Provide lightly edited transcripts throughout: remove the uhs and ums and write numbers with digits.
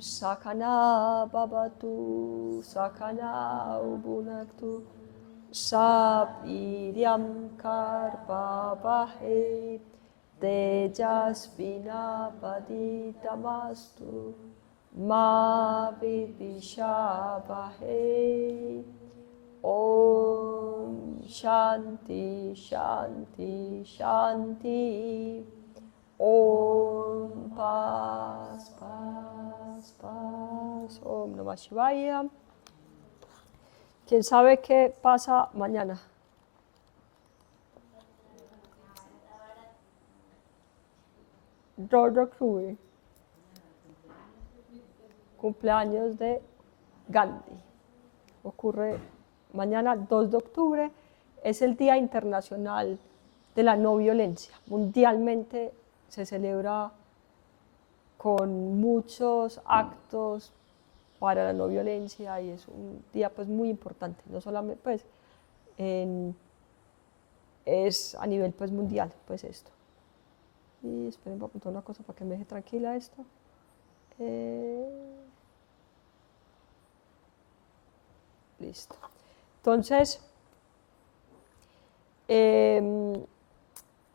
Sakana Bhavatu Sakana Ubhunaktu Saviryam Karvavahe Tejasvinapatitamastu Ma Vidvishavavahe. Om Shanti Shanti Shanti. Om Paz Paz Paz. Om Namah Shivaya. ¿Quién sabe qué pasa mañana? George Cruz, cumpleaños de Gandhi. Ocurre mañana 2 de octubre, es el Día Internacional de la No Violencia. Mundialmente se celebra con muchos actos para la no violencia y es un día pues muy importante, no solamente pues es a nivel pues mundial pues esto. Y esperen, voy a apuntar una cosa para que me deje tranquila esto. Listo. Entonces,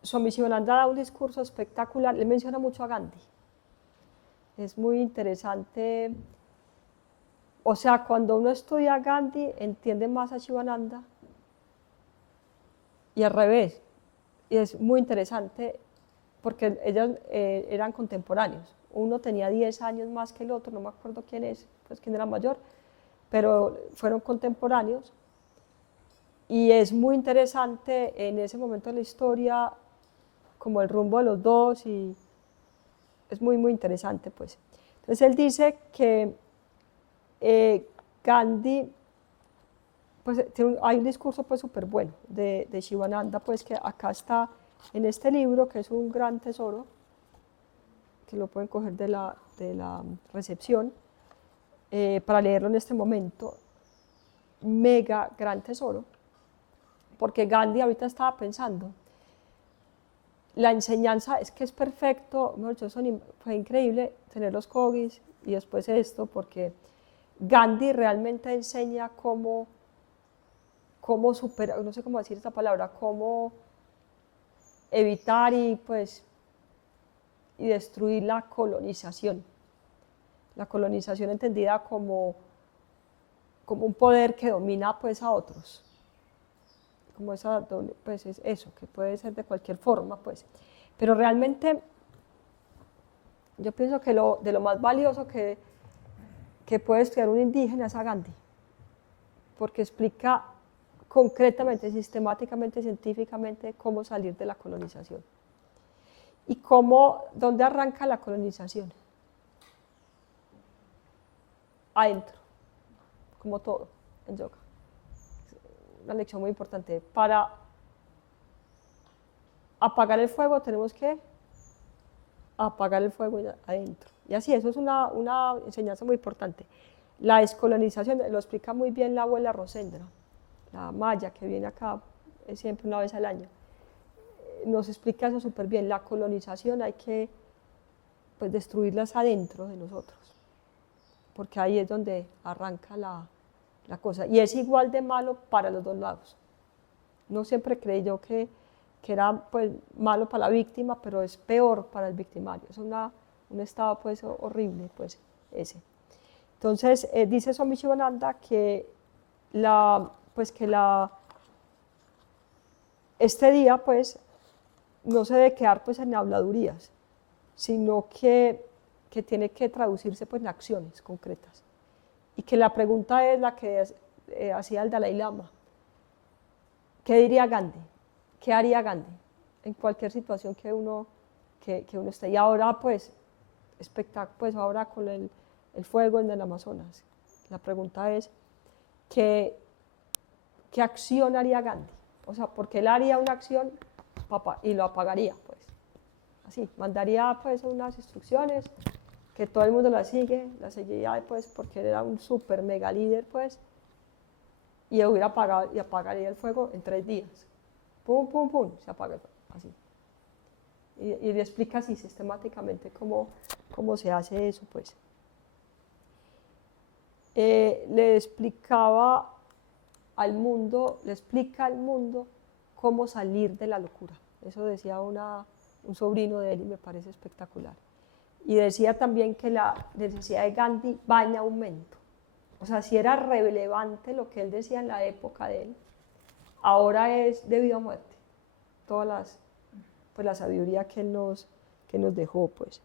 Swami Shivananda da un discurso espectacular, le menciona mucho a Gandhi. Es muy interesante, o sea, cuando uno estudia a Gandhi, entiende más a Shivananda y al revés. Y es muy interesante porque ellos eran contemporáneos. Uno tenía 10 años más que el otro, no me acuerdo quién es, pues quién era mayor, pero fueron contemporáneos. Y es muy interesante en ese momento de la historia, como el rumbo de los dos, y es muy, muy interesante, pues. Entonces él dice que Gandhi, pues hay un discurso pues súper bueno de Shivananda, pues que acá está en este libro, que es un gran tesoro, que lo pueden coger de la recepción, para leerlo en este momento, mega gran tesoro, porque Gandhi ahorita estaba pensando, la enseñanza es que es perfecto, fue increíble tener los Kogis y después esto, porque Gandhi realmente enseña cómo superar, no sé cómo decir esta palabra, cómo evitar y destruir la colonización. La colonización entendida como un poder que domina pues a otros. Como esa, pues es eso, que puede ser de cualquier forma, pues. Pero realmente yo pienso que de lo más valioso que puede estudiar un indígena es a Gandhi, porque explica concretamente, sistemáticamente, científicamente cómo salir de la colonización. Y dónde arranca la colonización. Adentro, como todo en yoga. Una lección muy importante. Para apagar el fuego tenemos que apagar el fuego adentro. Y así, eso es una enseñanza muy importante. La descolonización lo explica muy bien la abuela Rosendra, la maya que viene acá siempre una vez al año. Nos explica eso súper bien. La colonización hay que pues, destruirlas adentro de nosotros, porque ahí es donde arranca la cosa. Y es igual de malo para los dos lados. No siempre creí yo que era pues, malo para la víctima, pero es peor para el victimario. Es un estado pues, horrible, pues, ese. Entonces, dice Swami Shivananda que este día pues, no se debe quedar pues, en habladurías, sino que tiene que traducirse pues, en acciones concretas. Y que la pregunta es la que hacía el Dalai Lama. ¿Qué diría Gandhi? ¿Qué haría Gandhi en cualquier situación que uno esté? Y ahora pues ahora con el fuego en el Amazonas. La pregunta es, ¿qué acción haría Gandhi? O sea, porque él haría una acción y lo apagaría, pues. Así, mandaría pues unas instrucciones que todo el mundo las seguiría pues porque él era un super mega líder, pues, y hubiera apagado y apagaría el fuego en 3 días. Pum, pum, pum, se apaga el fuego, así. Y le explica así sistemáticamente cómo se hace eso, pues. le explicaba al mundo, le explica al mundo cómo salir de la locura. Eso decía un sobrino de él y me parece espectacular. Y decía también que la necesidad de Gandhi va en aumento. O sea, si era relevante lo que él decía en la época de él, ahora es de vida o muerte. Todas pues, la sabiduría que nos dejó, pues.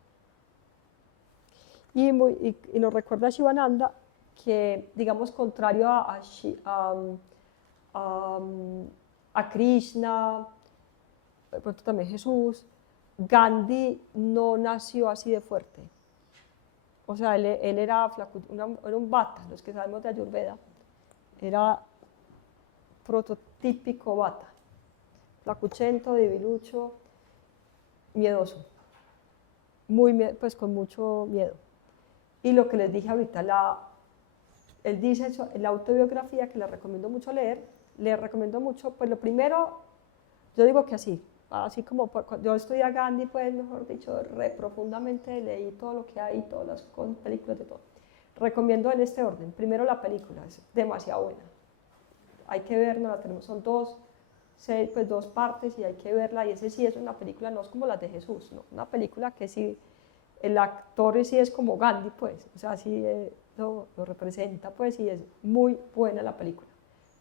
Y nos recuerda Shivananda que, digamos, contrario a Krishna, de pronto también Jesús, Gandhi no nació así de fuerte. O sea, él era un vata, los que sabemos de Ayurveda, era prototípico vata, flacuchento, debilucho, miedoso, pues con mucho miedo. Y lo que les dije ahorita, él dice eso, en la autobiografía, que le recomiendo mucho leer, le recomiendo mucho, pues lo primero, yo digo que así como yo estudié a Gandhi, pues mejor dicho, profundamente leí todo lo que hay, todas las películas de todo. Recomiendo en este orden, primero la película, es demasiado buena, hay que verla, son dos partes y hay que verla, y ese sí es una película, no es como las de Jesús, no, una película que sí, el actor sí es como Gandhi, pues, o sea, sí lo representa, pues, y es muy buena la película,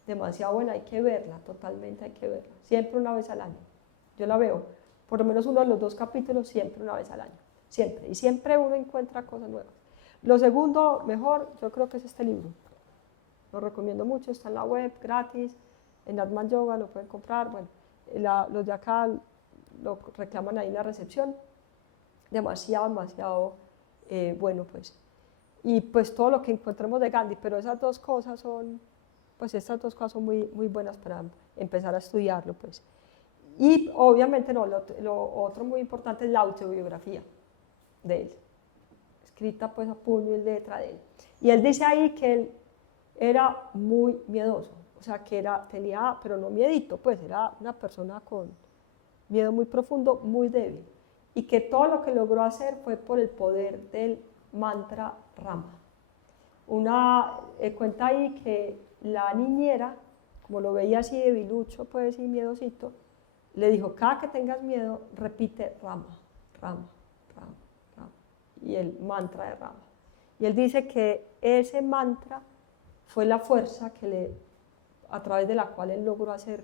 demasiado buena, hay que verla, totalmente hay que verla, siempre una vez al año. Yo la veo, por lo menos uno de los 2 capítulos, siempre una vez al año, siempre, y siempre uno encuentra cosas nuevas. Lo segundo, mejor, yo creo que es este libro, lo recomiendo mucho, está en la web, gratis, en Atman Yoga lo pueden comprar, bueno, los de acá lo reclaman ahí en la recepción, demasiado bueno, pues. Y pues todo lo que encontramos de Gandhi, pero esas dos cosas son, muy, muy buenas para empezar a estudiarlo, pues. Y obviamente no, lo otro muy importante es la autobiografía de él, escrita pues a puño y letra de él. Y él dice ahí que él era muy miedoso, o sea que tenía, pero no miedito, pues era una persona con miedo muy profundo, muy débil, y que todo lo que logró hacer fue por el poder del mantra Rama. Cuenta ahí que la niñera, como lo veía así debilucho, pues y miedosito, le dijo, cada que tengas miedo, repite Rama, Rama, Rama, Rama, y el mantra de Rama. Y él dice que ese mantra fue la fuerza a través de la cual él logró hacer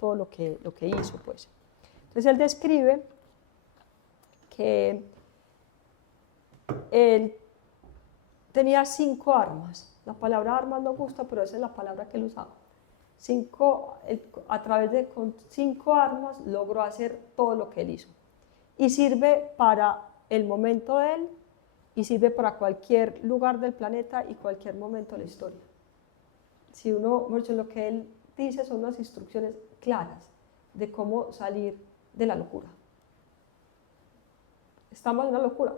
todo lo que hizo, pues. Entonces él describe que él tenía 5 armas. La palabra armas no gusta, pero esa es la palabra que él usaba. A través de 5 armas logró hacer todo lo que él hizo. Y sirve para el momento de él y sirve para cualquier lugar del planeta y cualquier momento de la historia. Si lo que él dice son unas instrucciones claras de cómo salir de la locura. Estamos en una locura.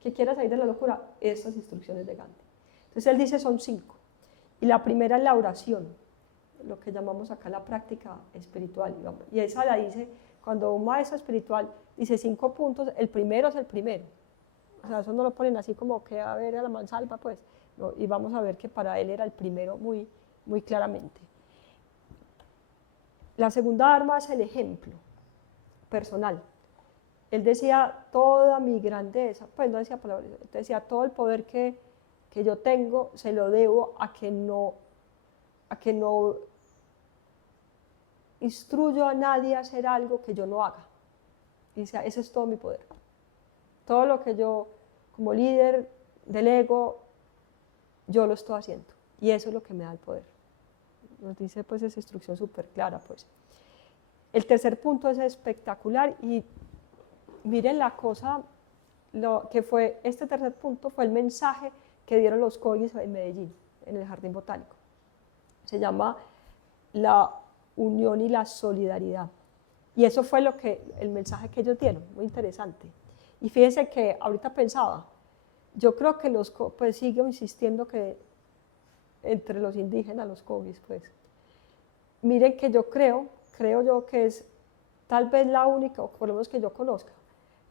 ¿Qué quiere salir de la locura? Estas instrucciones de Gandhi. Entonces él dice son 5. Y la primera es la oración, lo que llamamos acá la práctica espiritual. Digamos. Y esa la dice, cuando un maestro espiritual dice 5 puntos, el primero es el primero. O sea, eso no lo ponen así como que a ver a la mansalva, pues. No, y vamos a ver que para él era el primero muy, muy claramente. La segunda arma es el ejemplo personal. Él decía, toda mi grandeza, pues no decía palabras, decía, todo el poder que yo tengo se lo debo a que no instruyo a nadie a hacer algo que yo no haga. Dice, ese es todo mi poder. Todo lo que yo, como líder del ego, yo lo estoy haciendo. Y eso es lo que me da el poder. Nos dice pues esa instrucción súper clara, pues. El tercer punto es espectacular y miren la cosa, este tercer punto fue el mensaje que dieron los Kogis en Medellín, en el Jardín Botánico. Se llama la unión y la solidaridad. Y eso fue el mensaje que ellos dieron, muy interesante. Y fíjense que ahorita pensaba, yo creo que pues sigo insistiendo que entre los indígenas, los Kogis, pues, miren que yo creo yo que es tal vez la única, o por lo menos que yo conozca,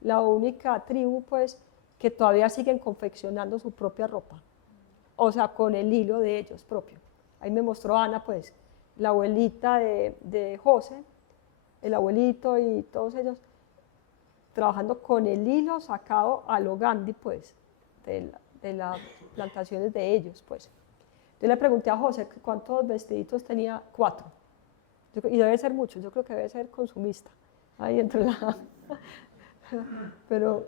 la única tribu, pues, que todavía siguen confeccionando su propia ropa. o sea, con el hilo de ellos propio. Ahí me mostró Ana, pues, la abuelita de José, el abuelito y todos ellos, trabajando con el hilo sacado a lo Gandhi, pues, de las plantaciones de ellos, pues. Yo le pregunté a José cuántos vestiditos tenía, 4. Y debe ser mucho, yo creo que debe ser consumista, ahí entre la... Pero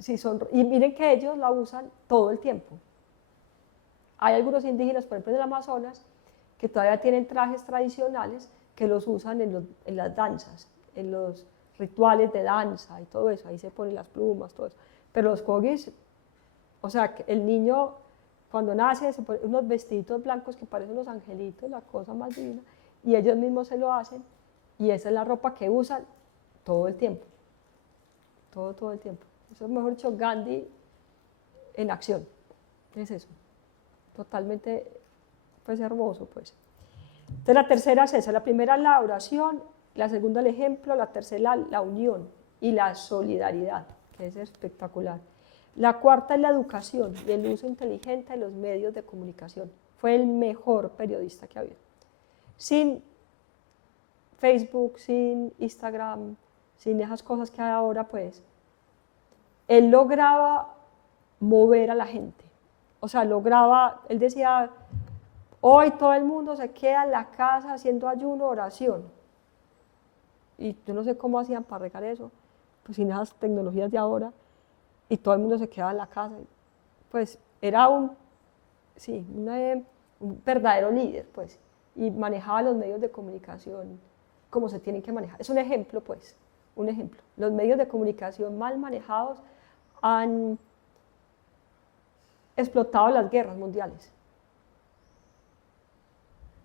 sí son... Y miren que ellos la usan todo el tiempo. Hay algunos indígenas, por ejemplo en el Amazonas, que todavía tienen trajes tradicionales que los usan en las danzas, en los rituales de danza y todo eso, ahí se ponen las plumas, todo eso. Pero los cogis, o sea, el niño cuando nace se pone unos vestiditos blancos que parecen unos angelitos, la cosa más divina, y ellos mismos se lo hacen, y esa es la ropa que usan todo el tiempo, todo el tiempo. Eso es, mejor dicho, Gandhi en acción, es eso, totalmente, pues, hermoso, pues. Entonces la tercera es esa, la primera es la oración, la segunda el ejemplo, la tercera la unión y la solidaridad, que es espectacular. La cuarta es la educación y el uso inteligente de los medios de comunicación. Fue el mejor periodista que ha habido. Sin Facebook, sin Instagram, sin esas cosas que hay ahora, pues, él lograba mover a la gente. O sea, él decía, hoy todo el mundo se queda en la casa haciendo ayuno, oración. Y yo no sé cómo hacían para regar eso, pues sin esas tecnologías de ahora, y todo el mundo se quedaba en la casa. Pues era un verdadero líder, pues, y manejaba los medios de comunicación como se tienen que manejar. Es un ejemplo, pues, un ejemplo. Los medios de comunicación mal manejados han explotado las guerras mundiales.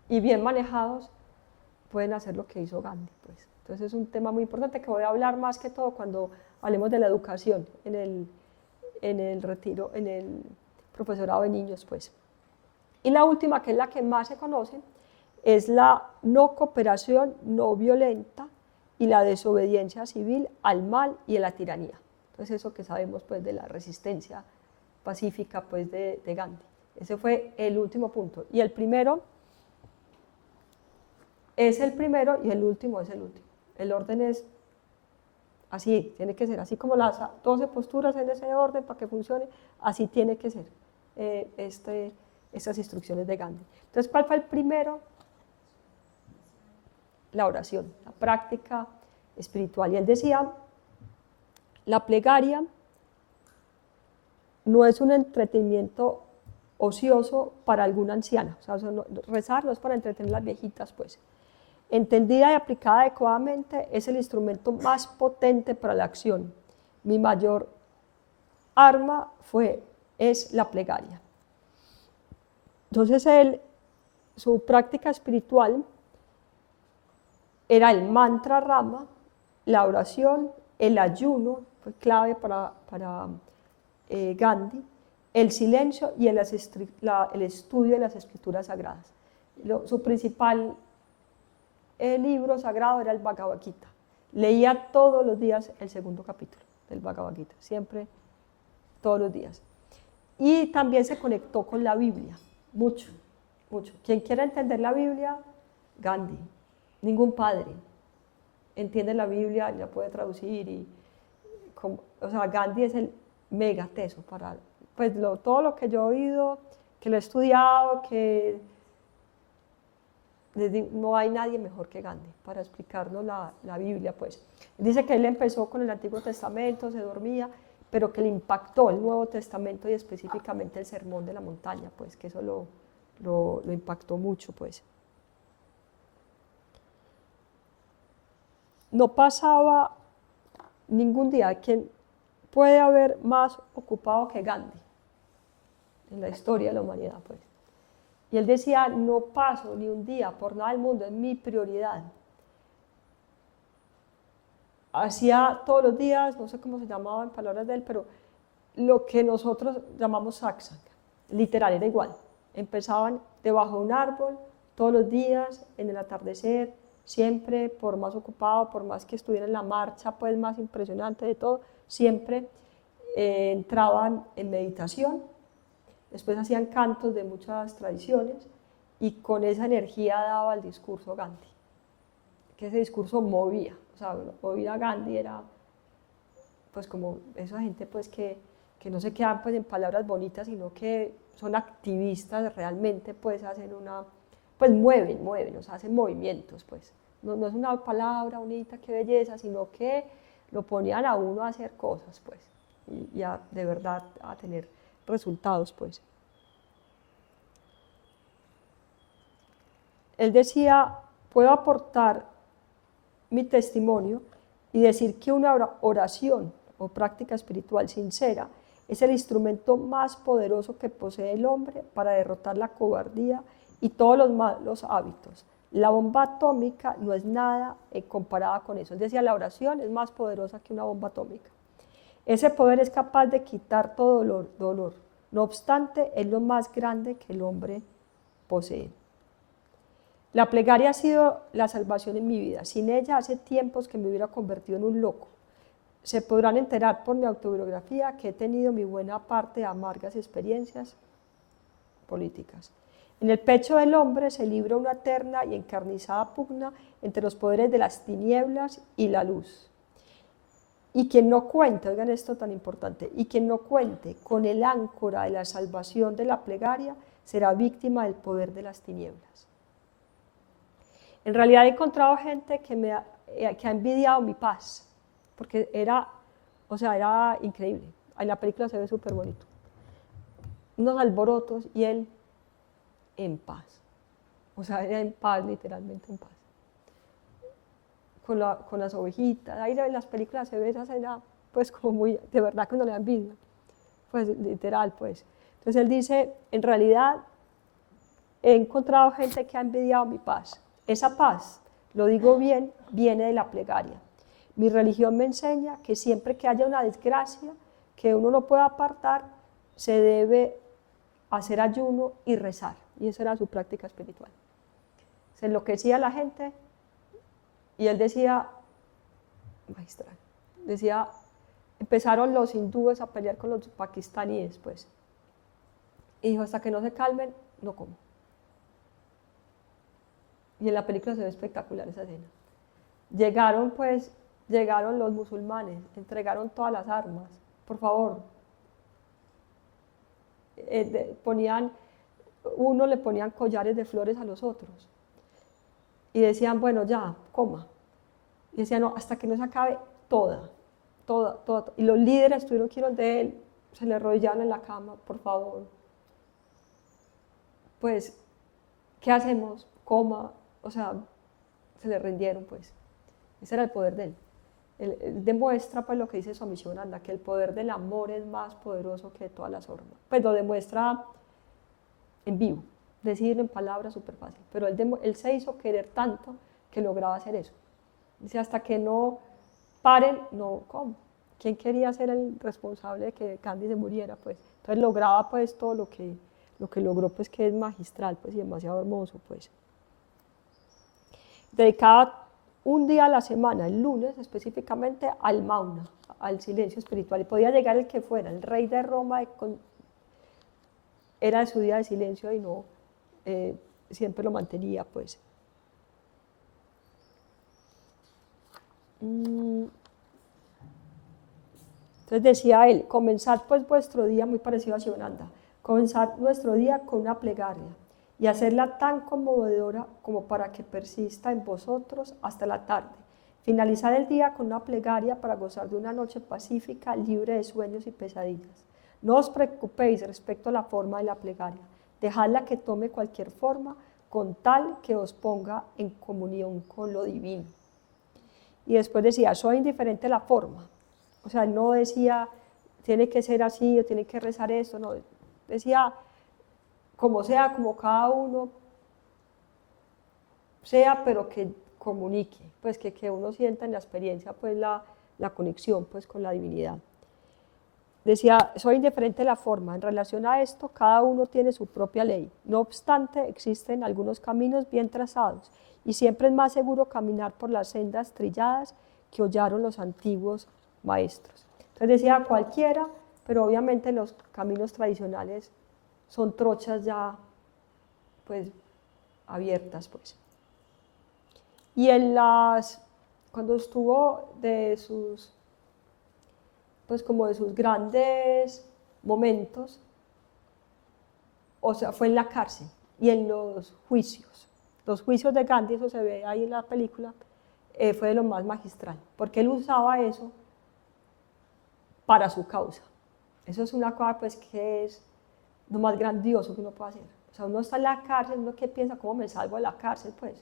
Y bien manejados pueden hacer lo que hizo Gandhi, pues. Entonces es un tema muy importante que voy a hablar más que todo cuando hablemos de la educación en el retiro, en el profesorado de niños, pues. Y la última, que es la que más se conoce, es la no cooperación no violenta y la desobediencia civil al mal y a la tiranía. Entonces eso que sabemos, pues, de la resistencia pacífica, pues, de Gandhi. Ese fue el último punto. Y el primero es el primero y el último es el último. El orden es así, tiene que ser, así como las 12 posturas en ese orden para que funcione, así tiene que ser estas instrucciones de Gandhi. Entonces, ¿cuál fue el primero? La oración, la práctica espiritual. Y él decía, la plegaria no es un entretenimiento ocioso para alguna anciana, o sea, rezar no es para entretener a las viejitas, pues. Entendida y aplicada adecuadamente, es el instrumento más potente para la acción. Mi mayor arma es la plegaria. Entonces su práctica espiritual era el mantra Rama, la oración, el ayuno, fue clave para Gandhi, el silencio y el estudio de las escrituras sagradas. Su principal libro sagrado era el Bhagavad Gita. Leía todos los días el segundo capítulo del Bhagavad Gita, siempre, todos los días. Y también se conectó con la Biblia, mucho, mucho. Quien quiera entender la Biblia, Gandhi. Ningún padre entiende la Biblia, la puede traducir. O sea, Gandhi es el mega teso para, pues, todo lo que yo he oído, que lo he estudiado, que no hay nadie mejor que Gandhi para explicarnos la Biblia, pues. Dice que él empezó con el Antiguo Testamento, se dormía, pero que le impactó el Nuevo Testamento y específicamente el Sermón de la Montaña, pues, que eso lo impactó mucho, pues. No pasaba ningún día. ¿Quién puede haber más ocupado que Gandhi en la historia de la humanidad, pues? Y él decía, no paso ni un día por nada del mundo, es mi prioridad. Hacía todos los días, no sé cómo se llamaba en palabras de él, pero lo que nosotros llamamos satsang, literal, era igual. Empezaban debajo de un árbol, todos los días, en el atardecer, siempre, por más ocupado, por más que estuviera en la marcha, pues, más impresionante de todo, siempre entraban en meditación. después hacían cantos de muchas tradiciones y con esa energía daba el discurso Gandhi, que ese discurso movía, o sea, oír a Gandhi era pues como esa gente pues que no se quedan pues en palabras bonitas, sino que son activistas realmente, pues hacen pues mueven, o sea, hacen movimientos, pues. No es una palabra bonita, qué belleza, sino que lo ponían a uno a hacer cosas, pues, y de verdad a tener resultados, pues. Él decía, puedo aportar mi testimonio y decir que una oración o práctica espiritual sincera es el instrumento más poderoso que posee el hombre para derrotar la cobardía y todos los malos hábitos. La bomba atómica no es nada comparada con eso. Él decía, la oración es más poderosa que una bomba atómica. Ese poder es capaz de quitar todo dolor. No obstante, es lo más grande que el hombre posee. La plegaria ha sido la salvación en mi vida. Sin ella hace tiempos que me hubiera convertido en un loco. Se podrán enterar por mi autobiografía que he tenido mi buena parte de amargas experiencias políticas. En el pecho del hombre se libra una eterna y encarnizada pugna entre los poderes de las tinieblas y la luz. Y quien no cuente, oigan esto tan importante, y quien no cuente con el áncora de la salvación de la plegaria será víctima del poder de las tinieblas. En realidad he encontrado gente que ha envidiado mi paz, porque era increíble. En la película se ve súper bonito. Unos alborotos y él en paz. O sea, era en paz, literalmente en paz. Con las ovejitas. Ahí en las películas se ve esa escena, pues como muy, de verdad que uno le da envidia. Pues literal, pues. Entonces él dice, en realidad he encontrado gente que ha envidiado mi paz. Esa paz, lo digo bien, viene de la plegaria. Mi religión me enseña que siempre que haya una desgracia que uno no pueda apartar, se debe hacer ayuno y rezar. Y esa era su práctica espiritual. Se enloquecía la gente y él decía, magistral, decía, empezaron los hindúes a pelear con los pakistaníes, pues. Y dijo, hasta que no se calmen, no como. Y en la película se ve espectacular esa escena. Llegaron los musulmanes, entregaron todas las armas, por favor. Uno le ponían collares de flores a los otros. Y decían, bueno, ya, coma. Y decían, no, hasta que no se acabe toda. Y los líderes tuvieron que ir donde él, se le arrodillaban en la cama, por favor. Pues, ¿qué hacemos? Coma. O sea, se le rindieron, pues. Ese era el poder de él. Él demuestra, pues, lo que dice Swami Shivananda, que el poder del amor es más poderoso que todas las formas. Pues lo demuestra en vivo, decirlo en palabras súper fácil. Pero él se hizo querer tanto que lograba hacer eso. Dice, hasta que no paren, no como. ¿Quién quería ser el responsable de que Gandhi se muriera? Pues, entonces lograba, pues, todo lo que logró, pues, que es magistral, pues, y demasiado hermoso, pues. Dedicaba un día a la semana, el lunes específicamente, al Mauna, al silencio espiritual. Y podía llegar el que fuera, el rey de Roma, era de su día de silencio y no, siempre lo mantenía, pues. Entonces decía él, comenzad pues vuestro día, muy parecido a Shivananda, comenzad nuestro día con una plegaria y hacerla tan conmovedora como para que persista en vosotros hasta la tarde. Finalizad el día con una plegaria para gozar de una noche pacífica, libre de sueños y pesadillas. No os preocupéis respecto a la forma de la plegaria, dejadla que tome cualquier forma con tal que os ponga en comunión con lo divino. Y después decía, soy indiferente a la forma. O sea, no decía, tiene que ser así o tiene que rezar esto, no. Decía, como sea, como cada uno sea, pero que comunique, pues que uno sienta en la experiencia pues la conexión pues con la divinidad. Decía, soy indiferente a la forma, en relación a esto cada uno tiene su propia ley, no obstante existen algunos caminos bien trazados y siempre es más seguro caminar por las sendas trilladas que hollaron los antiguos maestros. Entonces decía cualquiera, pero obviamente los caminos tradicionales son trochas ya pues abiertas pues. Y cuando estuvo de sus, pues como de sus grandes momentos, o sea, fue en la cárcel y en los juicios. Los juicios de Gandhi, eso se ve ahí en la película, fue de lo más magistral, porque él usaba eso para su causa. Eso es una cosa pues que es lo más grandioso que uno puede hacer. O sea, uno está en la cárcel, uno que piensa, ¿cómo me salgo de la cárcel? Pues,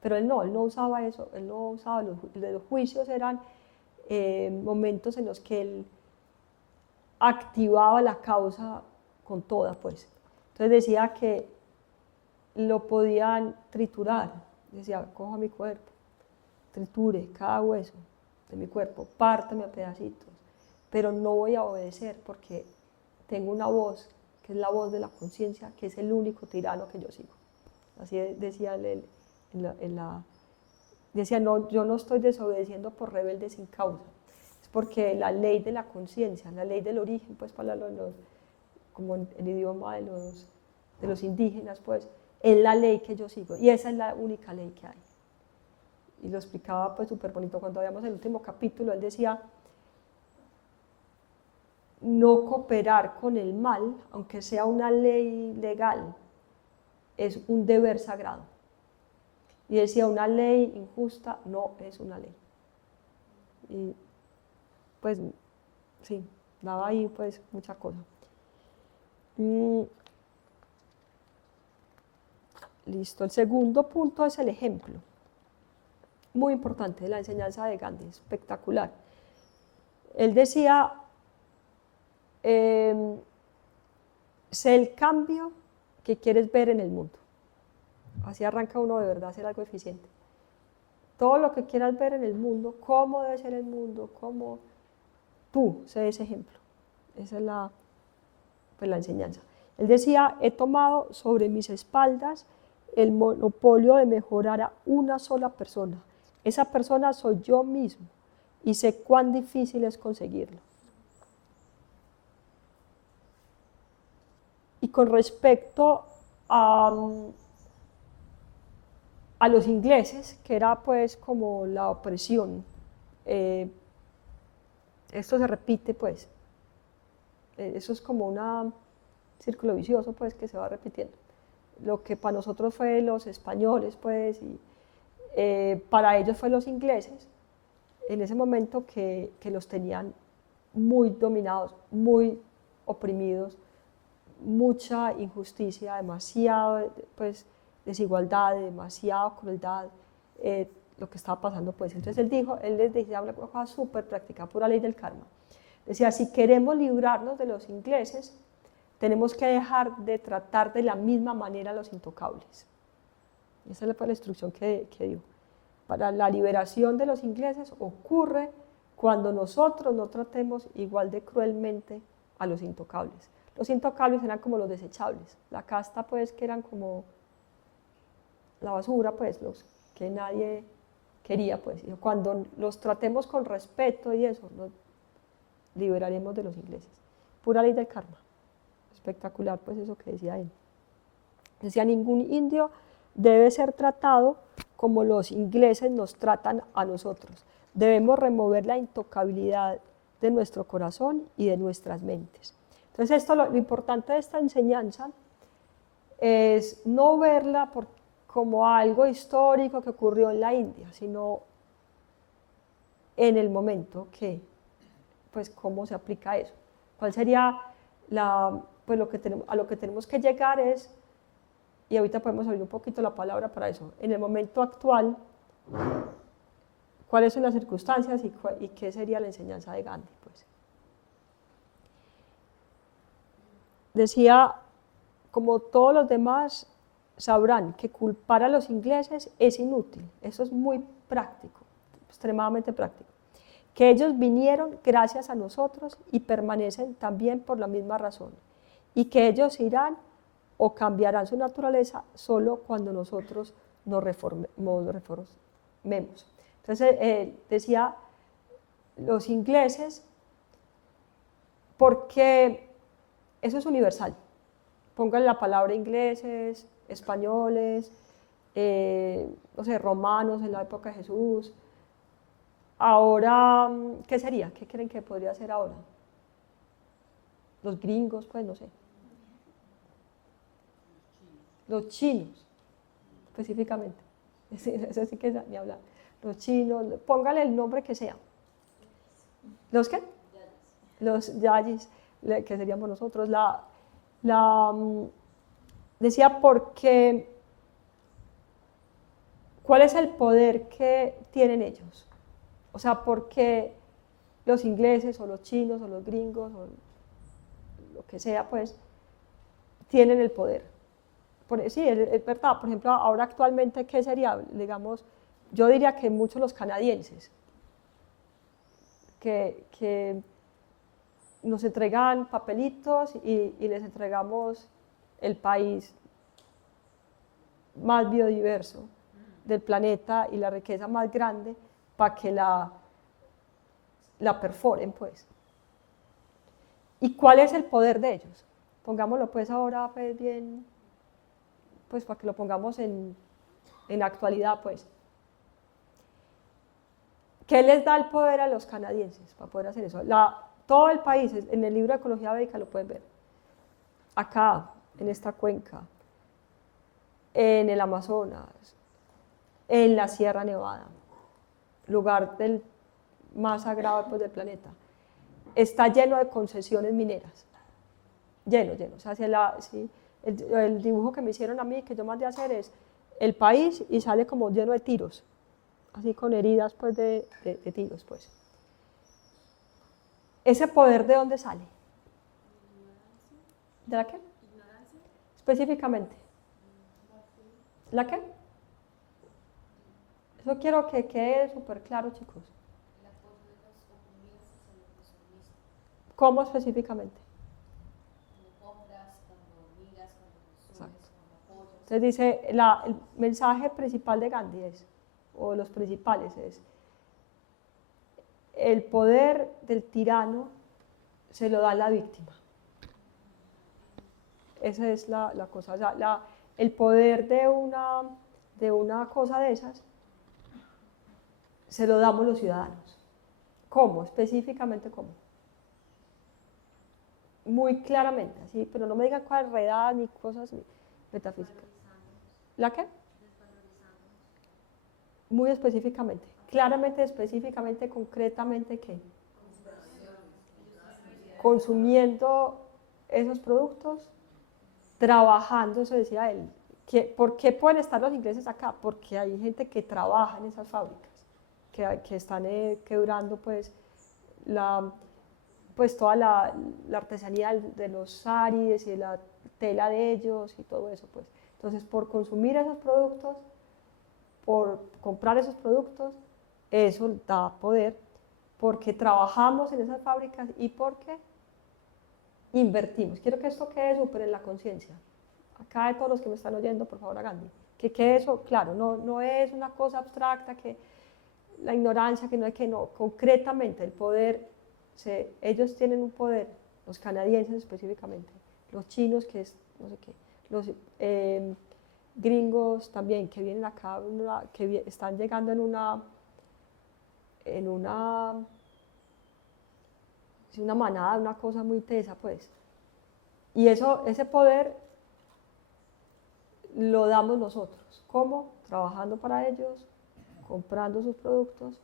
pero él no usaba eso, él no usaba los juicios, eran momentos en los que él activaba la causa con toda, pues. Entonces decía que lo podían triturar, decía, coja mi cuerpo, triture cada hueso de mi cuerpo, pártame a pedacitos, pero no voy a obedecer porque tengo una voz, que es la voz de la conciencia, que es el único tirano que yo sigo. Así decía él decía, no, yo no estoy desobedeciendo por rebelde sin causa, es porque la ley de la conciencia, la ley del origen, pues para como en el idioma de los indígenas, pues es la ley que yo sigo y esa es la única ley que hay. Y lo explicaba pues súper bonito cuando veíamos el último capítulo, él decía, no cooperar con el mal, aunque sea una ley legal, es un deber sagrado. Y decía, una ley injusta no es una ley. Y pues sí, daba ahí pues mucha cosa. Listo, el segundo punto es el ejemplo. Muy importante, la enseñanza de Gandhi, espectacular. Él decía, sé el cambio que quieres ver en el mundo. Así arranca uno de verdad a hacer algo eficiente. Todo lo que quieras ver en el mundo, cómo debe ser el mundo, cómo tú sé ese ejemplo. Esa es la enseñanza. Él decía, he tomado sobre mis espaldas el monopolio de mejorar a una sola persona. Esa persona soy yo mismo y sé cuán difícil es conseguirlo. Y con respecto a los ingleses, que era pues como la opresión, esto se repite pues, eso es como un círculo vicioso pues que se va repitiendo. Lo que para nosotros fue los españoles pues, y para ellos fue los ingleses, en ese momento que los tenían muy dominados, muy oprimidos, mucha injusticia, demasiada pues, desigualdad, demasiada crueldad, lo que estaba pasando pues. Entonces él les decía una cosa súper práctica, pura ley del karma. Decía, si queremos librarnos de los ingleses, tenemos que dejar de tratar de la misma manera a los intocables. Esa es la instrucción que dio. Para la liberación de los ingleses ocurre cuando nosotros no tratemos igual de cruelmente a los intocables. Los intocables eran como los desechables, la casta pues que eran como la basura pues, los que nadie quería pues. Y cuando los tratemos con respeto y eso, nos liberaremos de los ingleses. Pura ley del karma. Espectacular pues eso que decía él. Decía, ningún indio debe ser tratado como los ingleses nos tratan a nosotros. Debemos remover la intocabilidad de nuestro corazón y de nuestras mentes. Entonces lo importante de esta enseñanza es no verla como algo histórico que ocurrió en la India, sino en el momento que, pues cómo se aplica eso. ¿Cuál sería pues a lo que tenemos que llegar es, y ahorita podemos abrir un poquito la palabra para eso, en el momento actual, cuáles son las circunstancias y qué sería la enseñanza de Gandhi. Pues. Decía, como todos los demás sabrán que culpar a los ingleses es inútil, eso es muy práctico, extremadamente práctico. Que ellos vinieron gracias a nosotros y permanecen también por la misma razón, y que ellos irán o cambiarán su naturaleza solo cuando nosotros nos reformemos. Entonces decía, los ingleses, porque eso es universal, póngale la palabra ingleses, españoles, no sé, romanos en la época de Jesús. Ahora, ¿qué sería? ¿Qué creen que podría ser ahora? Los gringos, pues no sé. Los chinos, específicamente. Eso sí que es ni hablar. Los chinos, póngale el nombre que sea. ¿Los qué? Los yayis, que seríamos nosotros. Decía, porque, ¿cuál es el poder que tienen ellos? O sea, ¿por qué los ingleses o los chinos o los gringos o lo que sea, pues, tienen el poder? Sí, es verdad. Por ejemplo, ahora actualmente, ¿qué sería? Digamos, yo diría que muchos los canadienses, que nos entregan papelitos y les entregamos el país más biodiverso del planeta y la riqueza más grande para que la perforen, pues. ¿Y cuál es el poder de ellos? Pongámoslo pues ahora pues bien, pues para que lo pongamos en actualidad, pues. ¿Qué les da el poder a los canadienses para poder hacer eso? Todo el país, en el libro de Ecología Védica lo pueden ver. Acá, en esta cuenca, en el Amazonas, en la Sierra Nevada, lugar más sagrado pues, del planeta, está lleno de concesiones mineras. Lleno. O sea, el dibujo que me hicieron a mí, que yo mandé a hacer, es el país y sale como lleno de tiros, así con heridas pues, de tiros. Pues. ¿Ese poder de dónde sale? ¿De la qué? Específicamente. ¿La qué? Eso quiero que quede súper claro, chicos. ¿Cómo específicamente? Entonces dice, el mensaje principal de Gandhi es, o los principales es, el poder del tirano se lo da la víctima. Esa es la cosa. O sea, el poder de una cosa de esas se lo damos los ciudadanos. ¿Cómo? Específicamente cómo. Muy claramente, así, pero no me digan cuál redada ni cosas metafísicas. ¿La qué? Muy específicamente. Claramente, específicamente, concretamente, ¿qué? Consumiendo esos productos, trabajando, eso decía él. ¿Por qué pueden estar los ingleses acá? Porque hay gente que trabaja en esas fábricas, que están quebrando pues, toda la artesanía de los saris y la tela de ellos y todo eso. Pues. Entonces, por consumir esos productos, por comprar esos productos, eso da poder, porque trabajamos en esas fábricas y porque invertimos. Quiero que esto quede súper en la conciencia. Acá de todos los que me están oyendo, por favor, Gandhi, que quede eso claro, no es una cosa abstracta, que la ignorancia, que no es que no, concretamente el poder, ellos tienen un poder, los canadienses específicamente, los chinos, que es no sé qué, los gringos también, que vienen acá, que están llegando en una manada, una cosa muy tesa, pues. Y ese poder lo damos nosotros. ¿Cómo? Trabajando para ellos, comprando sus productos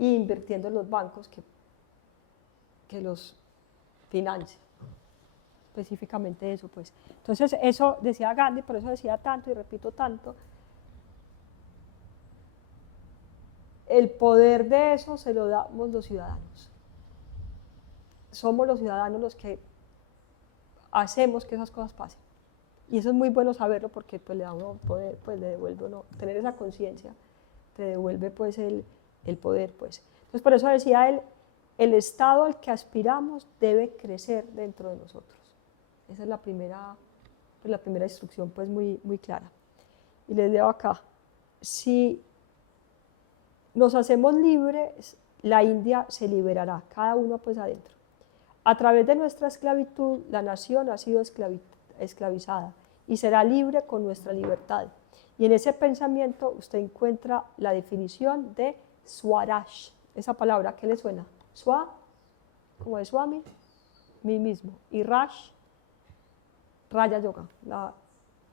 e invirtiendo en los bancos que los financian. Específicamente eso, pues. Entonces, eso decía Gandhi, por eso decía tanto y repito tanto. El poder de eso se lo damos los ciudadanos. Somos los ciudadanos los que hacemos que esas cosas pasen. Y eso es muy bueno saberlo porque pues, le da uno poder, pues le devuelve uno, tener esa conciencia, te devuelve pues el poder. Pues. Entonces por eso decía él, el estado al que aspiramos debe crecer dentro de nosotros. Esa es la primera instrucción pues muy, muy clara. Y les leo acá, si nos hacemos libres, la India se liberará, cada uno pues adentro. A través de nuestra esclavitud, la nación ha sido esclavizada y será libre con nuestra libertad. Y en ese pensamiento usted encuentra la definición de Swaraj. Esa palabra, ¿qué le suena? Swa, como de Swami, mí mismo. Y Raj, Raya Yoga,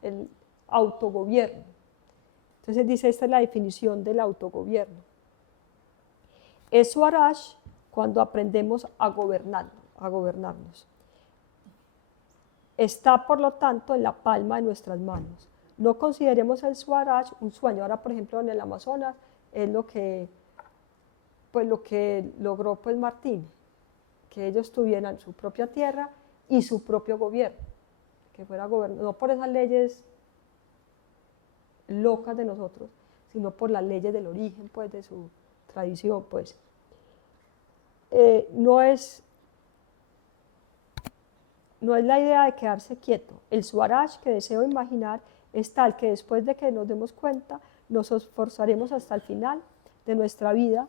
el autogobierno. Entonces dice, esta es la definición del autogobierno. Es Swaraj cuando aprendemos a gobernarnos. Está, por lo tanto, en la palma de nuestras manos. No consideremos el Swaraj un sueño. Ahora, por ejemplo, en el Amazonas es lo que logró pues Martín, que ellos tuvieran su propia tierra y su propio gobierno, que fuera gobernado, no por esas leyes locas de nosotros, sino por las leyes del origen, pues, de su tradición, pues. No es la idea de quedarse quieto. El Swaraj que deseo imaginar es tal que después de que nos demos cuenta, nos esforzaremos hasta el final de nuestra vida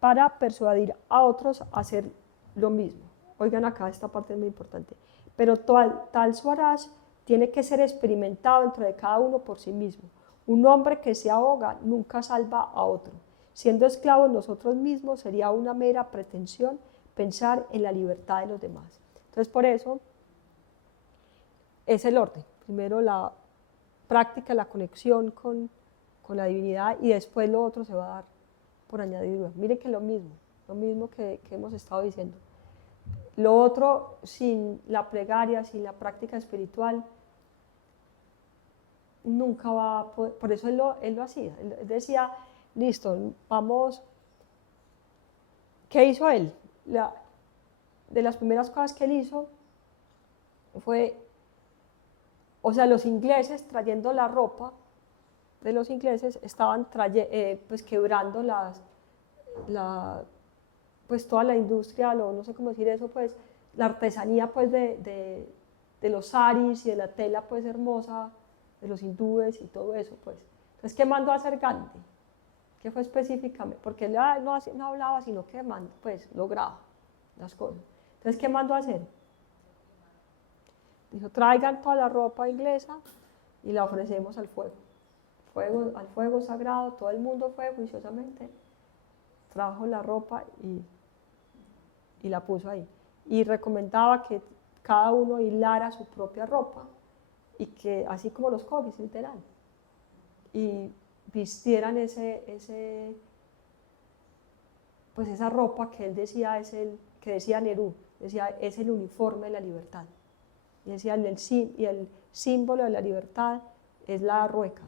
para persuadir a otros a hacer lo mismo. Oigan acá, esta parte es muy importante. Pero tal Swaraj tiene que ser experimentado dentro de cada uno por sí mismo. Un hombre que se ahoga nunca salva a otro. Siendo esclavos nosotros mismos sería una mera pretensión pensar en la libertad de los demás. Entonces, por eso es el orden. Primero la práctica, la conexión con la divinidad y después lo otro se va a dar por añadidura. Miren que lo mismo que hemos estado diciendo. Lo otro, sin la plegaria, sin la práctica espiritual, nunca va a poder. Por eso él lo hacía. Él decía, listo, vamos. ¿Qué hizo él? De las primeras cosas que él hizo fue, o sea, los ingleses trayendo la ropa de los ingleses estaban pues quebrando pues toda la industria, no sé cómo decir eso, pues la artesanía pues de los saris y de la tela pues hermosa de los hindúes y todo eso pues. Entonces, ¿qué mandó a hacer Gandhi? ¿Qué fue específicamente? Porque él no hablaba, sino que pues lograba las cosas. Entonces, ¿qué mandó a hacer? Dijo, traigan toda la ropa inglesa y la ofrecemos al fuego. Al fuego sagrado, todo el mundo fue juiciosamente, trajo la ropa y la puso ahí. Y recomendaba que cada uno hilara su propia ropa, y que, así como los cogis, literal, y vistieran pues esa ropa que él decía que decía Nehru, decía, es el uniforme de la libertad. Y decía, y el símbolo de la libertad es la rueca.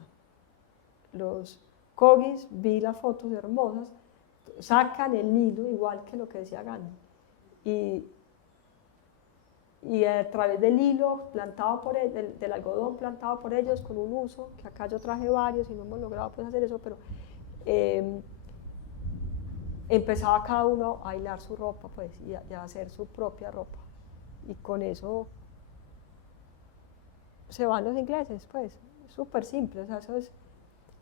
Los cogis, vi las fotos hermosas, sacan el hilo, igual que lo que decía Gandhi, y a través del hilo plantado del algodón plantado por ellos con un uso, que acá yo traje varios y no hemos logrado pues hacer eso, pero empezaba cada uno a hilar su ropa pues, y a hacer su propia ropa, y con eso se van los ingleses, pues, súper simple. O sea, eso es,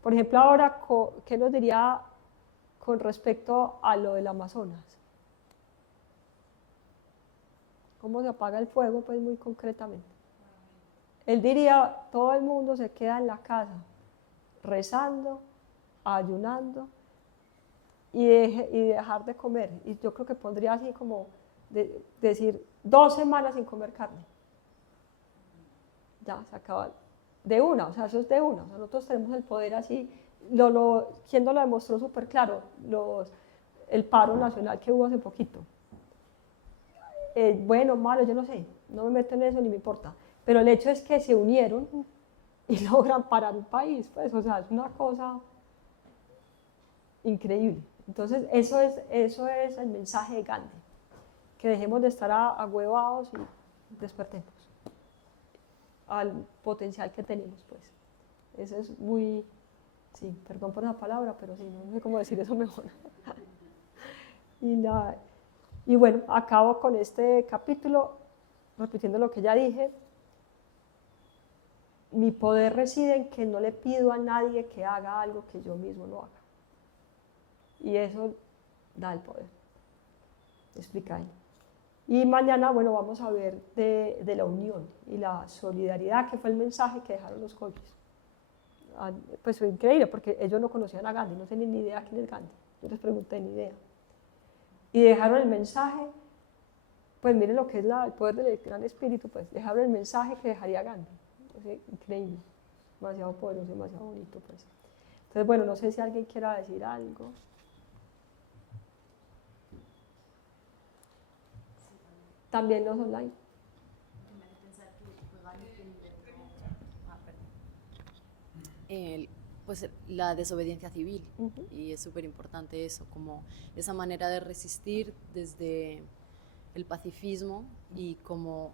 por ejemplo, ahora, ¿qué nos diría con respecto a lo del Amazonas? ¿Cómo se apaga el fuego? Pues muy concretamente. Él diría, todo el mundo se queda en la casa, rezando, ayunando y dejar de comer. Y yo creo que pondría así como decir 2 semanas sin comer carne. Ya, se acaba de una, o sea, eso es de una. O sea, nosotros tenemos el poder así. ¿Quién nos lo demostró súper claro? El paro nacional que hubo hace poquito. Bueno, malo, yo no sé, no me meto en eso ni me importa. Pero el hecho es que se unieron y logran parar un país, pues, o sea, es una cosa increíble. Entonces, eso es el mensaje de Gandhi, que dejemos de estar ahuevados y despertemos al potencial que tenemos, pues. Eso es muy, sí, perdón por la palabra, pero sí, no sé cómo decir eso mejor. Y bueno, acabo con este capítulo repitiendo lo que ya dije. Mi poder reside en que no le pido a nadie que haga algo que yo mismo no haga. Y eso da el poder. Explica ahí. Y mañana, bueno, vamos a ver de la unión y la solidaridad, que fue el mensaje que dejaron los Koyis. Pues fue increíble, porque ellos no conocían a Gandhi, no tenían ni idea quién es Gandhi. Yo les pregunté, ni idea. Y dejaron el mensaje, pues miren lo que es el poder del gran espíritu, pues dejaron el mensaje que dejaría Gandhi. Increíble, demasiado poderoso, demasiado bonito, pues. Entonces, bueno, no sé si alguien quiera decir algo. También los online. Pues la desobediencia civil, y es súper importante eso, como esa manera de resistir desde el pacifismo, y como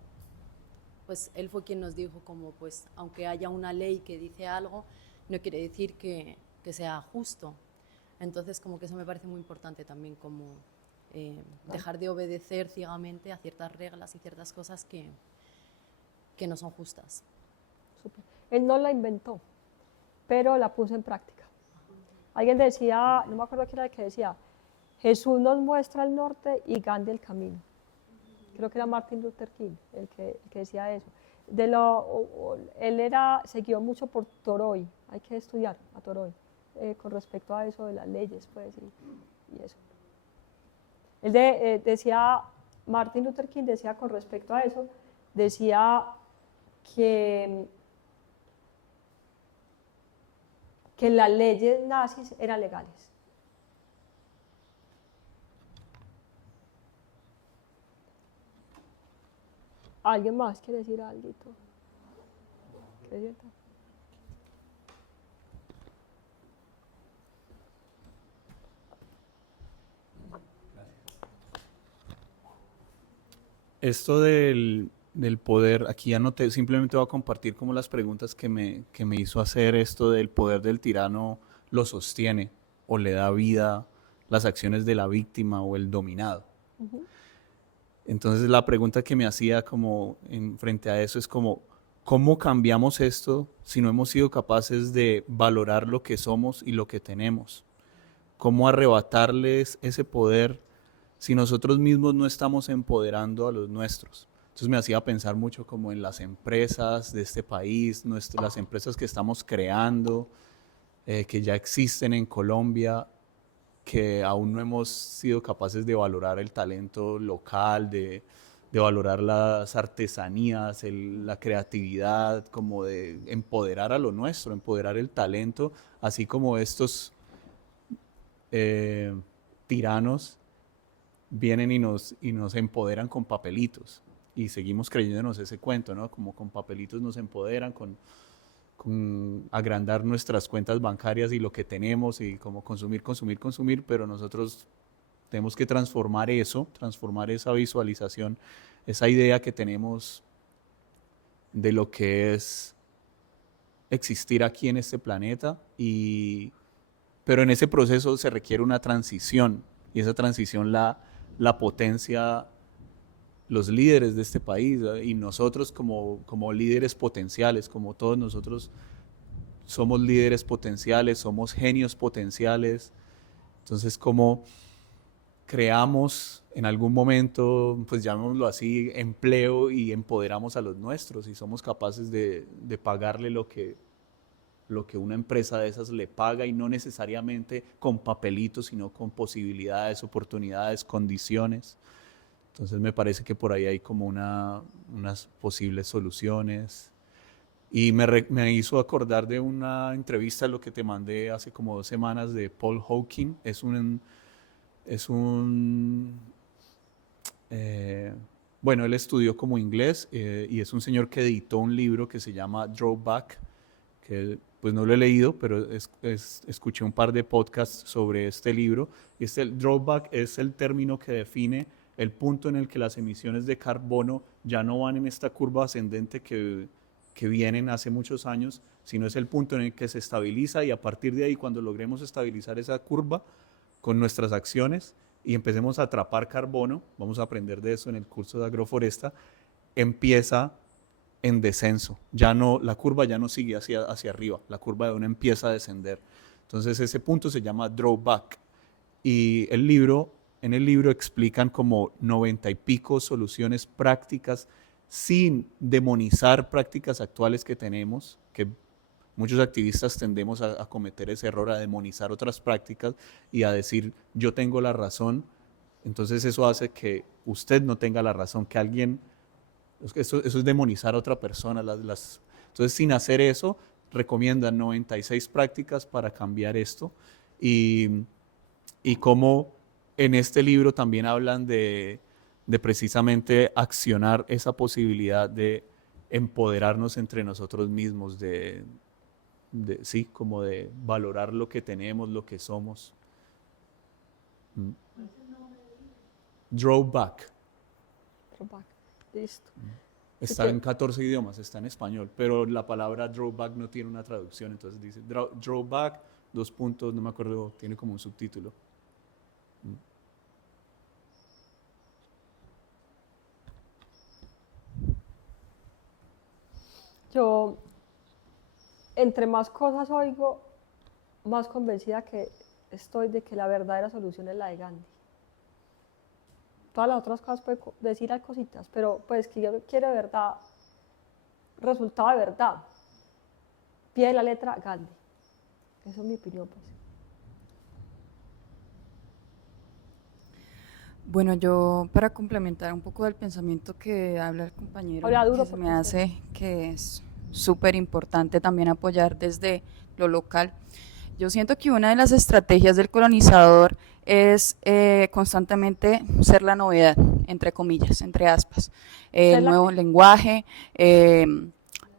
pues él fue quien nos dijo como pues aunque haya una ley que dice algo, no quiere decir que sea justo. Entonces como que eso me parece muy importante también, como dejar de obedecer ciegamente a ciertas reglas y ciertas cosas que no son justas. Super. Él no la inventó, pero la puso en práctica. Alguien decía, no me acuerdo quién era el que decía, Jesús nos muestra el norte y Gandhi el camino. Creo que era Martin Luther King el que decía eso. Él seguido mucho por Toroy, hay que estudiar a Toroy, con respecto a eso de las leyes, pues, y eso. Decía, Martin Luther King decía con respecto a eso, decía que las leyes nazis eran legales. ¿Alguien más quiere decir algo? Esto del poder, aquí anoté, simplemente voy a compartir como las preguntas que me hizo hacer. Esto del poder del tirano lo sostiene o le da vida las acciones de la víctima o el dominado. Entonces la pregunta que me hacía como frente a eso es como, ¿cómo cambiamos esto si no hemos sido capaces de valorar lo que somos y lo que tenemos? ¿Cómo arrebatarles ese poder si nosotros mismos no estamos empoderando a los nuestros? Entonces me hacía pensar mucho como en las empresas de este país, las empresas que estamos creando, que ya existen en Colombia, que aún no hemos sido capaces de valorar el talento local, de valorar las artesanías, la creatividad, como de empoderar a lo nuestro, empoderar el talento, así como estos tiranos vienen y nos empoderan con papelitos, y seguimos creyéndonos ese cuento, ¿no? Como con papelitos nos empoderan, con agrandar nuestras cuentas bancarias y lo que tenemos, y como consumir, pero nosotros tenemos que transformar esa visualización, esa idea que tenemos de lo que es existir aquí en este planeta, pero en ese proceso se requiere una transición, y esa transición la potencia los líderes de este país, y nosotros como líderes potenciales, como todos nosotros somos líderes potenciales, somos genios potenciales. Entonces, como creamos en algún momento, pues llamémoslo así, empleo, y empoderamos a los nuestros, y somos capaces de pagarle lo que una empresa de esas le paga, y no necesariamente con papelitos, sino con posibilidades, oportunidades, condiciones. Entonces me parece que por ahí hay como unas posibles soluciones. Y me hizo acordar de una entrevista, lo que te mandé hace como 2 semanas, de Paul Hawking. Bueno, él estudió como inglés, y es un señor que editó un libro que se llama Drawback, que pues no lo he leído, pero escuché un par de podcasts sobre este libro. Y el drawback es el término que define el punto en el que las emisiones de carbono ya no van en esta curva ascendente que vienen hace muchos años, sino es el punto en el que se estabiliza, y a partir de ahí, cuando logremos estabilizar esa curva con nuestras acciones y empecemos a atrapar carbono, vamos a aprender de eso en el curso de agroforesta, empieza en descenso. La curva ya no sigue hacia arriba, la curva de una empieza a descender. Entonces ese punto se llama drawback, y el libro en el libro explican como 90 y pico soluciones prácticas sin demonizar prácticas actuales que tenemos, que muchos activistas tendemos a cometer ese error, a demonizar otras prácticas y a decir yo tengo la razón. Entonces eso hace que usted no tenga la razón, que alguien, eso es demonizar a otra persona. Entonces sin hacer eso, recomiendan 96 prácticas para cambiar esto y cómo en este libro también hablan de precisamente accionar esa posibilidad de empoderarnos entre nosotros mismos, sí, como de valorar lo que tenemos, lo que somos. Drawback. Listo. Está en 14 idiomas, está en español, pero la palabra drawback no tiene una traducción, entonces dice drawback, dos puntos, no me acuerdo, tiene como un subtítulo. Yo, entre más cosas oigo, más convencida que estoy de que la verdadera solución es la de Gandhi. Todas las otras cosas puede decir hay cositas, pero pues que yo quiero de verdad, resultado de verdad, pie de la letra Gandhi. Esa es mi opinión, pues. Bueno, yo para complementar un poco del pensamiento que habla el compañero, Habla duro que se porque me hace que es súper importante también apoyar desde lo local. Yo siento que una de las estrategias del colonizador es constantemente ser la novedad, entre comillas, entre aspas, el nuevo lenguaje,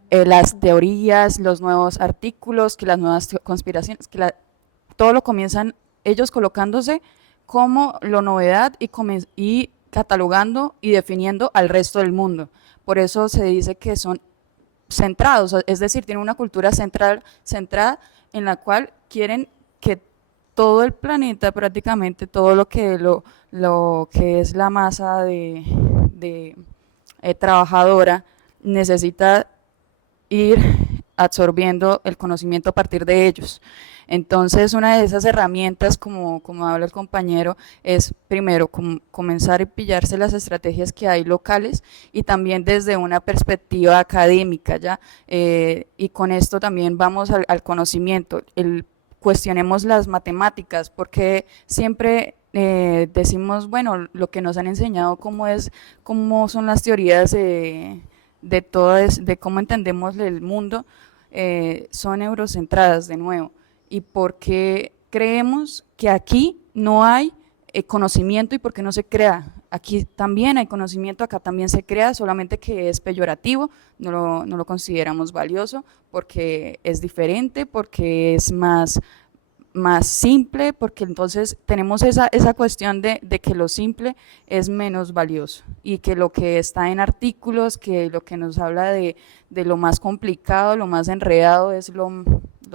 las teorías, los nuevos artículos, que las nuevas conspiraciones, que todo lo comienzan ellos colocándose como lo novedad y catalogando y definiendo al resto del mundo. Por eso se dice que son centrados, es decir, tienen una cultura centrada en la cual quieren que todo el planeta, prácticamente todo lo que es la masa de trabajadora, necesita ir absorbiendo el conocimiento a partir de ellos. Entonces, una de esas herramientas, como habla el compañero, es primero comenzar a pillarse las estrategias que hay locales y también desde una perspectiva académica, ¿ya? Y con esto también vamos al conocimiento, cuestionemos las matemáticas, porque siempre decimos, bueno, lo que nos han enseñado cómo son las teorías de cómo entendemos el mundo, son eurocentradas de nuevo. ¿Y por qué creemos que aquí no hay conocimiento y por qué no se crea? Aquí también hay conocimiento, acá también se crea, solamente que es peyorativo, no lo consideramos valioso porque es diferente, porque es más simple, porque entonces tenemos esa cuestión de que lo simple es menos valioso y que lo que está en artículos, que lo que nos habla de lo más complicado, lo más enredado es lo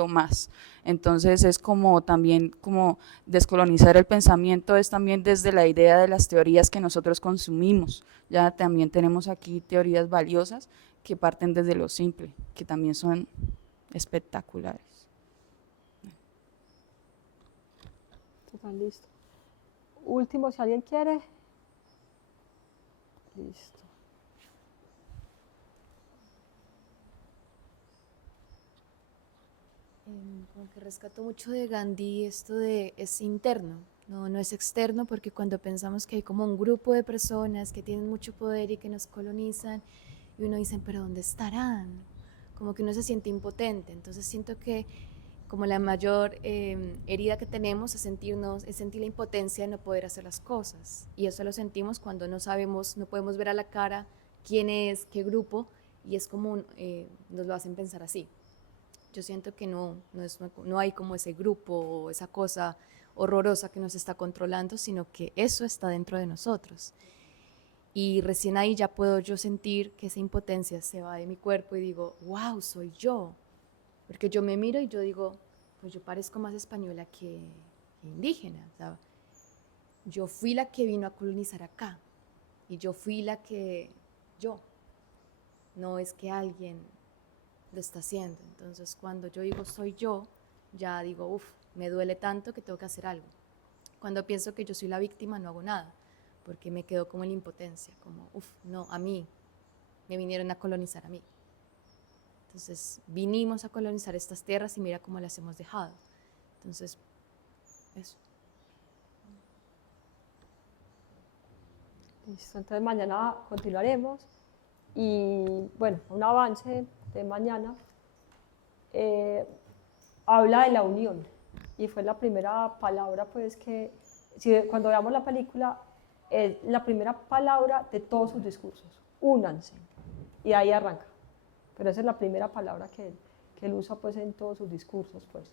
más. Entonces es como también como descolonizar el pensamiento, es también desde la idea de las teorías que nosotros consumimos. Ya también tenemos aquí teorías valiosas que parten desde lo simple, que también son espectaculares. Total, listo. Último, si alguien quiere. Listo. Como que rescato mucho de Gandhi esto de es interno, no es externo, porque cuando pensamos que hay como un grupo de personas que tienen mucho poder y que nos colonizan, y uno dice, pero ¿dónde estarán? Como que uno se siente impotente. Entonces siento que como la mayor herida que tenemos es sentir la impotencia de no poder hacer las cosas, y eso lo sentimos cuando no sabemos, no podemos ver a la cara quién es, qué grupo, y es como nos lo hacen pensar así. Yo siento que no hay como ese grupo o esa cosa horrorosa que nos está controlando, sino que eso está dentro de nosotros. Y recién ahí ya puedo yo sentir que esa impotencia se va de mi cuerpo y digo, wow, soy yo. Porque yo me miro y yo digo, pues yo parezco más española que indígena. O sea, yo fui la que vino a colonizar acá. Y yo fui yo. No es que alguien lo está haciendo. Entonces cuando yo digo soy yo, ya digo, me duele tanto que tengo que hacer algo. Cuando pienso que yo soy la víctima, no hago nada, porque me quedo como en la impotencia, como, no, a mí, me vinieron a colonizar a mí. Entonces, vinimos a colonizar estas tierras y mira cómo las hemos dejado. Entonces, eso. Listo, entonces mañana continuaremos y bueno, un avance de mañana habla de la unión y fue la primera palabra pues que, cuando veamos la película, es la primera palabra de todos sus discursos, únanse, y ahí arranca, pero esa es la primera palabra que él usa pues en todos sus discursos pues.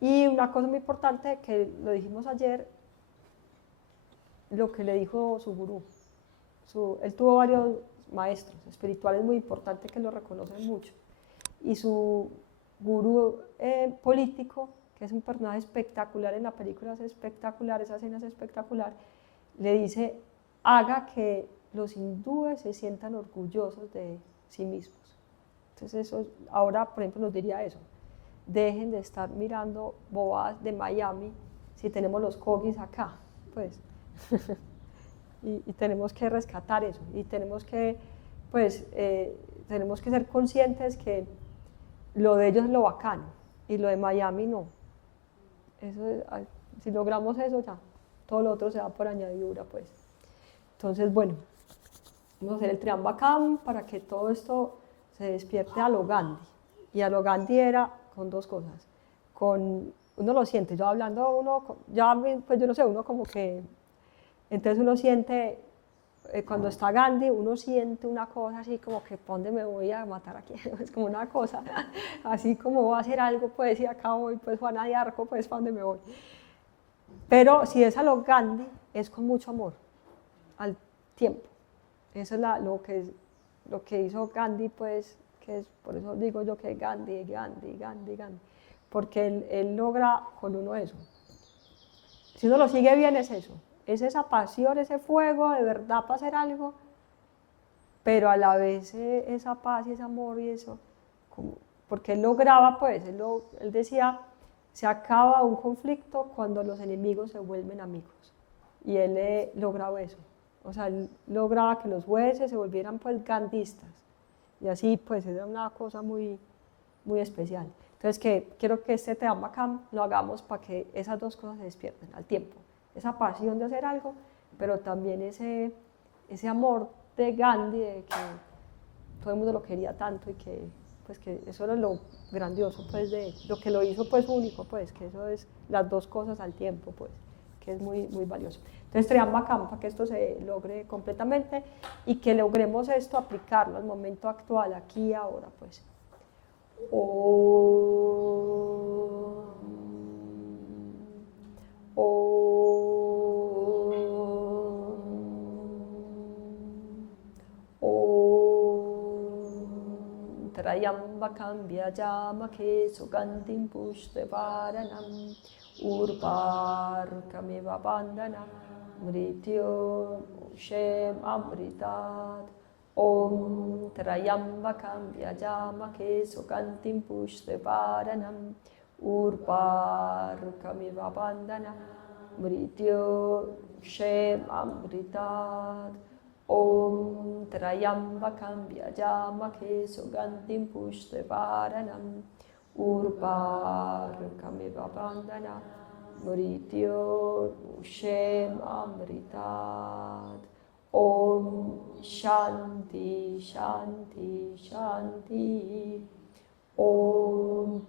Y una cosa muy importante que lo dijimos ayer, lo que le dijo su gurú. Él tuvo varios maestros espirituales muy importantes que lo reconocen mucho. Y su gurú político, que es un personaje espectacular en la película, es espectacular, esa escena es espectacular, le dice, haga que los hindúes se sientan orgullosos de sí mismos. Entonces eso, ahora por ejemplo nos diría eso, dejen de estar mirando bobadas de Miami si tenemos los cogis acá, pues. y tenemos que rescatar eso y tenemos que, pues, tenemos que ser conscientes que lo de ellos es lo bacano y lo de Miami no. Eso si logramos eso ya, todo lo otro se va por añadidura pues. Entonces bueno, vamos a hacer el Triambakam para que todo esto se despierte a lo Gandhi, y a lo Gandhi era con dos cosas, uno lo siente, yo hablando, pues yo no sé, uno como que, entonces uno siente, cuando está Gandhi, uno siente una cosa así como que, ¿para dónde me voy a matar aquí? Es como una cosa, así como voy a hacer algo, pues, y acá voy, pues, Juana de Arco, pues, ¿para dónde me voy? Pero si es a lo Gandhi, es con mucho amor al tiempo. Eso es lo que hizo Gandhi, pues, que es, por eso digo yo que Gandhi, porque él logra con uno eso. Si uno lo sigue bien es eso, es esa pasión, ese fuego de verdad para hacer algo, pero a la vez esa paz y ese amor y eso, porque él lograba, pues, él decía, se acaba un conflicto cuando los enemigos se vuelven amigos, y él lograba eso, o sea, él lograba que los jueces se volvieran pues gandhistas, y así pues era una cosa muy, muy especial. Entonces quiero que este Triambakam lo hagamos para que esas dos cosas se despierten al tiempo, esa pasión de hacer algo, pero también ese amor de Gandhi, de que todo el mundo lo quería tanto y que, pues, que eso era lo grandioso, pues, de lo que lo hizo pues único, pues, que eso es las dos cosas al tiempo, pues, que es muy, muy valioso. Entonces Triambakam, para que esto se logre completamente y que logremos esto aplicarlo al momento actual, aquí y ahora, pues. Trayambakam vyajamake sugandhim pushtivaranam urvarkameva bandhanam mrityo shem amritat. Om Trayambakam vyajamake sugandhim pushtivaranam urvarkameva bandhanam mrityo shem amritat. Om Trayambakam vyajamake sugandhim pushtivaranam urvarkameva bandhanam mrityo shem amritat. Om Shanti Shanti Shanti. Om